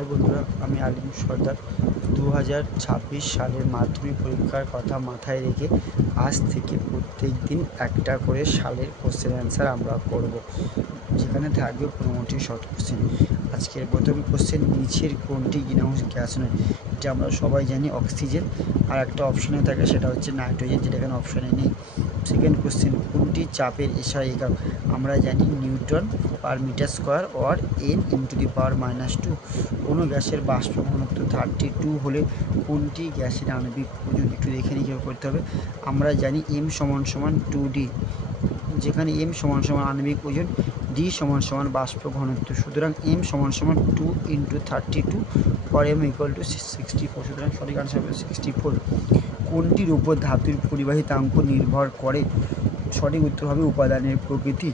High বন্ধুরা, আমি আলিম সর্দার। 2026 সালের মাধ্যমিক পরীক্ষার কথা মাথায় রেখে আজ থেকে প্রত্যেক দিন একটা করে সালের কোশ্চেন অ্যান্সার আমরা করব, যেখানে থাকবে 15টি শর্ট কোশ্চেন। আজকের প্রথম কোশ্চেন, নিচের কোনটি গ্রিনহাউস গ্যাস নয়? এটা আমরা সবাই জানি অক্সিজেন, আর একটা অপশনে থাকে সেটা হচ্ছে নাইট্রোজেন, যেটা এখানে অপশনে নেই। সেকেন্ড কোশ্চেন, কোনটি চাপের এসআই একক? আমরা জানি newton per metre square or n×10⁻²। কোনো গ্যাসের বাষ্প ঘনত্ব 32 হলে কোনটি গ্যাসের আণবিক ওজন? একটু দেখে নিয়ে কীভাবে করতে হবে। আমরা জানি m = 2d, যেখানে m = আণবিক ওজন, d = বাষ্প ঘনত্ব। সুতরাং m = 2 × 32 or m = 64। সুতরাং সঠিক আনসার হবে 64। কোনটির উপর ধাতুর পরিবাহিতাঙ্ক নির্ভর করে? সঠিক উত্তর হবে উপাদানের প্রকৃতি।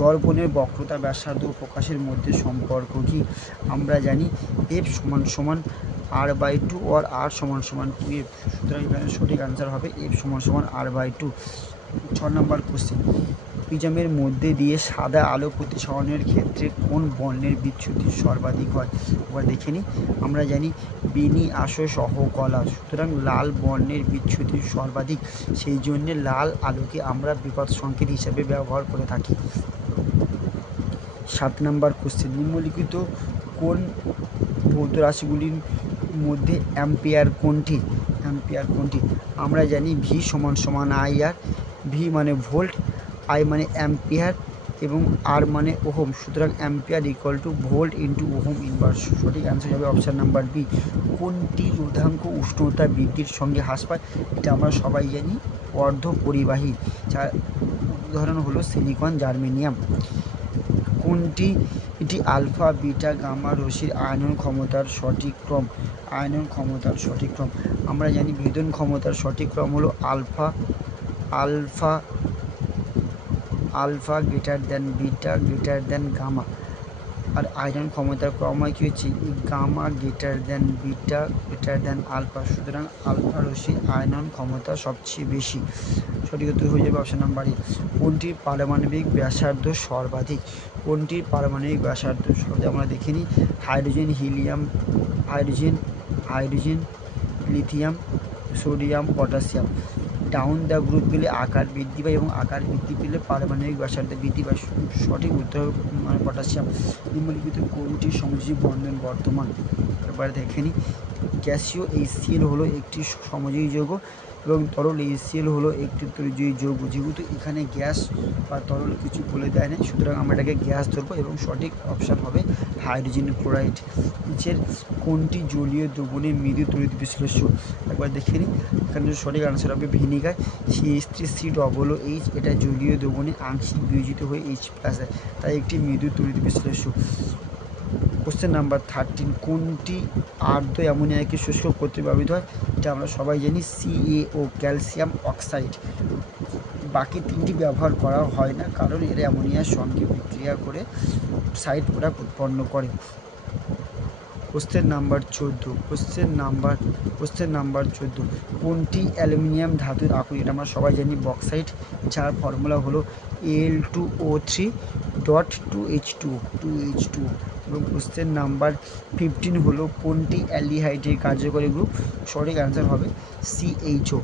দর্পণের বক্রতা, ব্যাসার্ধ ও প্রকাশের মধ্যে সম্পর্ক কী? আমরা জানি f = r/2 or r = 2f। সুতরাং এখানে সঠিক আনসার হবে f = r/2। 6 নম্বর কোশ্চেন, প্রিজমের মধ্যে দিয়ে সাদা আলো প্রতিসরণের ক্ষেত্রে কোন বর্ণের বিচ্যুতি সর্বাধিক হয়? এবার দেখে নিই। আমরা জানি বিন্যাস সহ কলা, সুতরাং লাল বর্ণের বিচ্যুতি সর্বাধিক, সেই জন্যে লাল আলোকে আমরা বিপদ সংকেত হিসাবে ব্যবহার করে থাকি। 7 নম্বর কোশ্চেন, নিম্নলিখিত কোন ভৌত রাশিগুলির মধ্যে অ্যাম্পিয়ার কোনটি? আমরা জানি v = IR, v মানে ভোল্ট, I মানে অ্যাম্পিয়ার এবং R মানে ওহম। সুতরাং অ্যাম্পিয়ার = ভোল্ট × ওহম ইনভার্স। সঠিক অ্যান্সার হবে অপশান নাম্বার বি। কোনটি রোধাঙ্ক উষ্ণতা বৃদ্ধির সঙ্গে হ্রাস পায়? এটা আমরা সবাই জানি অর্ধপরিবাহী, যার উদাহরণ হলো সিলিকন, জার্মেনিয়াম। কোনটি এটি আলফা, বিটা, গামা রশ্মির আয়নন ক্ষমতার সঠিক ক্রম? আমরা জানি ভেদন ক্ষমতার সঠিক ক্রম হলো আলফা বিটা গামা, আর আয়নন ক্ষমতার ক্রম হয় কি হচ্ছে গামা বিটা আলফা। সুতরাং আলফা রশ্মির আয়নন ক্ষমতা সবচেয়ে বেশি। সঠিক উত্তর হয়ে যাবে অপশন নাম্বার এ। কোনটির পারমাণবিক ব্যাসার্ধ সর্বাধিক? আমরা দেখে নিই। Hydrogen, lithium, sodium, potassium. Down the group পেলে আকার বৃদ্ধি পায় এবং আকার বৃদ্ধি পেলে পারমাণবিক ব্যাসার্ধ বৃদ্ধি পায়। সঠিক উত্তর মানে পটাশিয়াম। নিম্নলিখিত কোনটি সমযোজী বন্ধন বর্তমান? এবার দেখে নিই। গ্যাসীয় HCl হলো একটি সমযোজী যৌগ এবং তরল HCl হলো একটি তরিযোজী যৌগ। যেহেতু এখানে গ্যাস বা তরল কিছু বলে দেয় না, সুতরাং আমরা এটাকে গ্যাস ধরবো এবং সঠিক অপশান হবে হাইড্রোজেন ক্লোরাইড। নিচের কোনটি জলীয় দ্রবণে মৃদু তড়িৎ বিশ্লেষ্য? একবার দেখে নিই। এখানে সঠিক আনসার হবে ভিনিগার, CH3COOH। এটা জলীয় দ্রবণে আংশিক বিয়োজিত হয়ে H+ হয়, তাই একটি মৃদু তড়িৎ বিশ্লেষ্য। কোশ্চেন নাম্বার 13, কোনটি আর্দ্র অ্যামোনিয়াকে শুষ্ক করতে ব্যবহৃত হয়? এটা আমরা সবাই জানি CaO, ক্যালসিয়াম অক্সাইড। বাকি তিনটি ব্যবহার করা হয় না, কারণ এরা অ্যামোনিয়ার সঙ্গে বিক্রিয়া করে সাইড প্রোডাক্ট উৎপন্ন করে। কোশ্চেন নাম্বার 14, কোনটি অ্যালুমিনিয়াম ধাতুর আকরিক? এটা আমরা সবাই জানি বক্সাইট, যার ফর্মুলা হলো Al2O3.2H2O। এবং কোশ্চেন নাম্বার 15 হলো কোনটি অ্যালডিহাইডের কার্যকরী গ্রুপ? সঠিক অ্যান্সার হবে CHO।